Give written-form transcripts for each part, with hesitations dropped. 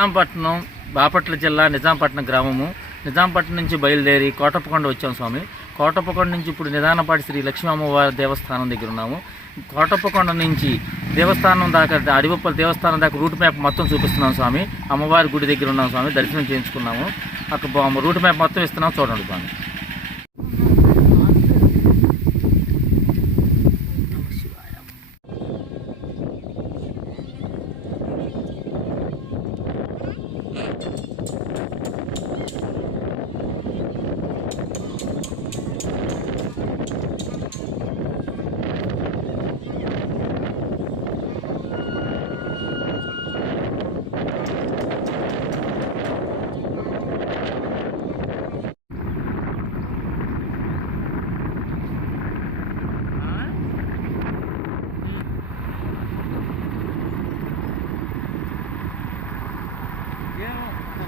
నిజాంపట్నం, బాపట్ల జిల్లా నిజాంపట్నం గ్రామము. నిజాంపట్నం నుంచి బయలుదేరి కోటప్పకొండ వచ్చాము స్వామి. కోటప్పకొండ నుంచి ఇప్పుడు నిదానపాటి శ్రీ లక్ష్మీ అమ్మవారి దేవస్థానం దగ్గర ఉన్నాము. కోటప్పకొండ నుంచి దేవస్థానం దాకా, అడివప్పల దేవస్థానం దాకా రూట్ మ్యాప్ మొత్తం చూపిస్తున్నాం స్వామి. అమ్మవారి గుడి దగ్గర ఉన్నాం స్వామి, దర్శనం చేయించుకున్నాము. అక్కడ రూట్ మ్యాప్ మొత్తం ఇస్తున్నాం, చూడండి స్వామి.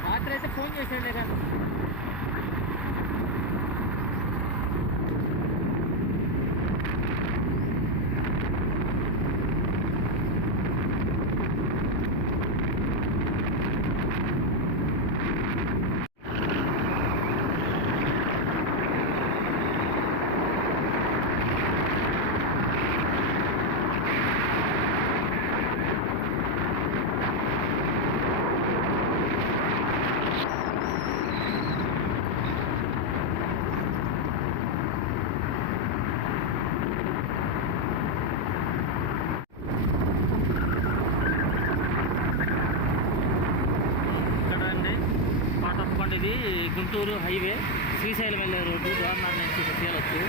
రాత్రి అయితే ఫోన్ చేసాడులే కానీ ఇది గుంటూరు హైవే, శ్రీశైలం వెళ్ళే రోడ్డు, గవర్నర్ నుంచి తేలొచ్చు.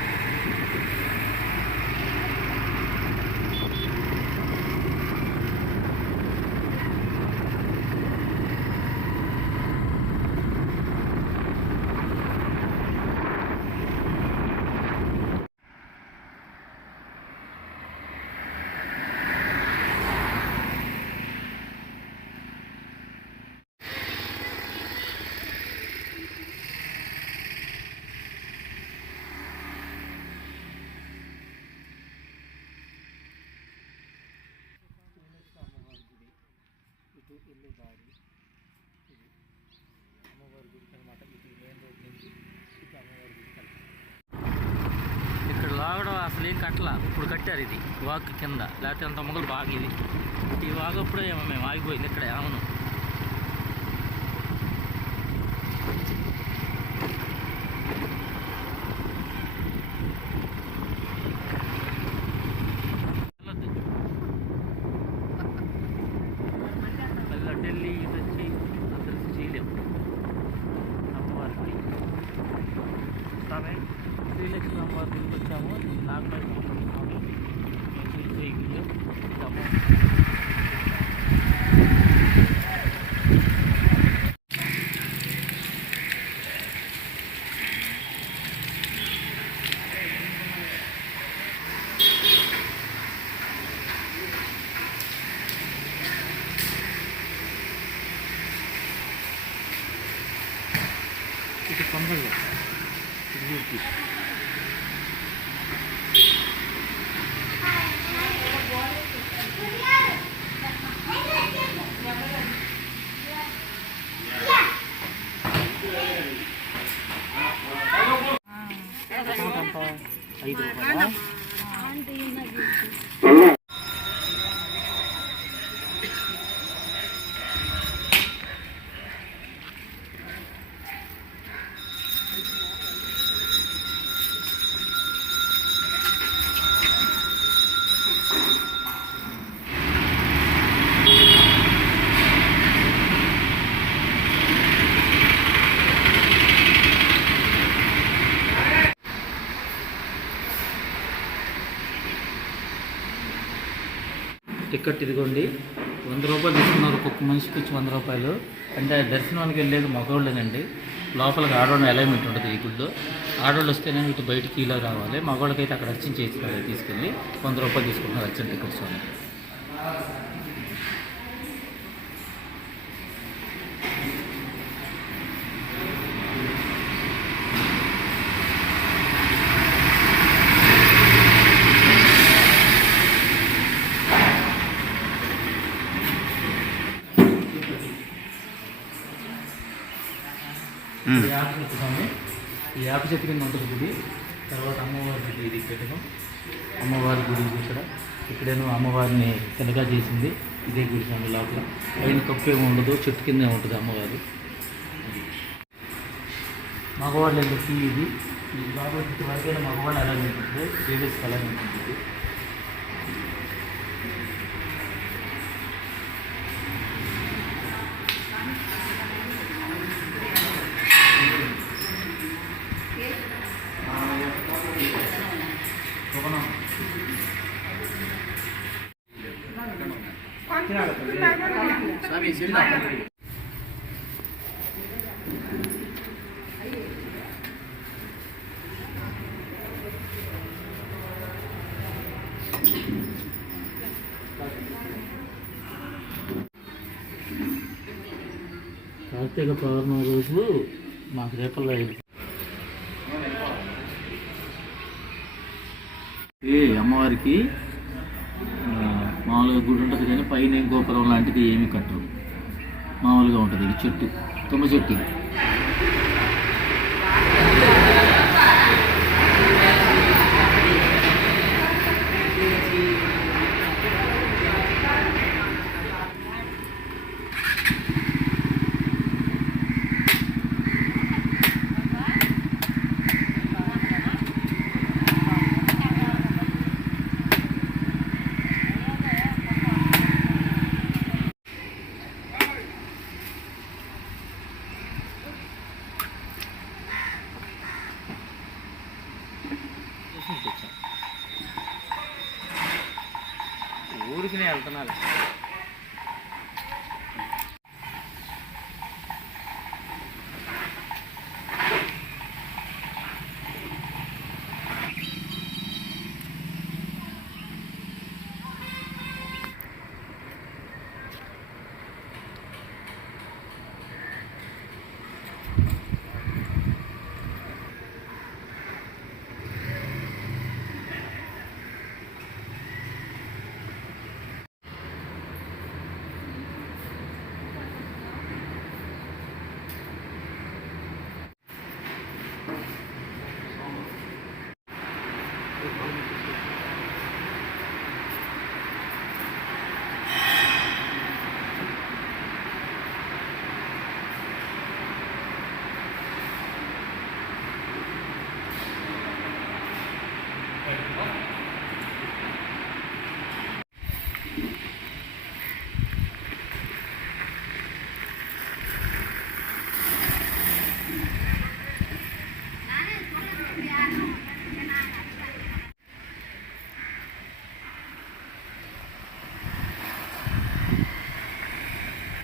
వెళ్ళే దారి ఇది అమ్మవారి గుడికి అనమాట. ఇది మెయిన్ రోడ్ నుంచి ఇది అమ్మవారి గుడికి వెళ్తాం. ఇక్కడ లాగడం అసలు ఏం కట్టల, ఇప్పుడు కట్టారు ఇది వాక్ కింద, లేకపోతే అంత మొగలు బాగా ఇది ఈ వాగప్పుడే ఏమో మేము ఆగిపోయింది ఇక్కడ. అవును, ఢిల్లీ ఇది వచ్చి అసలు చేయలేము. అమ్మవారికి స్వామి శ్రీలక్ష్మి అమ్మవారి గుడికి వచ్చాము. నాగపల్లి స్వామి ఇది కొండలు ఇది టికెట్ ఇదిగోండి, 100 రూపాయలు తీసుకున్నారు ఒక్కొక్క మనిషికి వచ్చి 100 రూపాయలు. అంటే దర్శనానికి వెళ్ళేది మగవాళ్ళేనండి. లోపలికి ఆడవాళ్ళని అలైన్మెంట్ ఉంటుంది ఈ గుడిలో. ఆడవాళ్ళు వస్తేనే ఇటు బయటికి ఇలా రావాలి, మగవాళ్ళకైతే అక్కడ అర్చన చేసి తీసుకెళ్ళి 100 రూపాయలు తీసుకుంటున్నారు అర్చన టికెట్స్. యాప చెట్టు స్వామి. ఈ యాప చెట్టు కింద ఉంటుంది గుడి. తర్వాత అమ్మవారి గుడి ఇది పెట్టడం. అమ్మవారి గుడి ఇక్కడ ఇక్కడేమో అమ్మవారిని తెలగా చేసింది. ఇదే గుడి స్వామి లోపల. పైన కప్పు ఏమి ఉండదు, చెట్టు కిందే ఉంటుంది అమ్మవారు. మగవాళ్ళు ఎందుకు ఇది కాబట్టి వరకైనా మగవాళ్ళు అలాగే ఉంటుంది, లేడీస్కి అలాగే ఉంటుంది. కార్తీక పౌర్ణమి రోజు మాకు రేపల్లో అమ్మవారికి మామూలుగా గుడి ఉంటుంది కానీ పైన గోపురం లాంటిది ఏమీ కట్టరు, మామూలుగా ఉంటుంది. ఇది చెట్టు, తుమ్మ చెట్టు. ఊరికి వెళ్తున్నారు.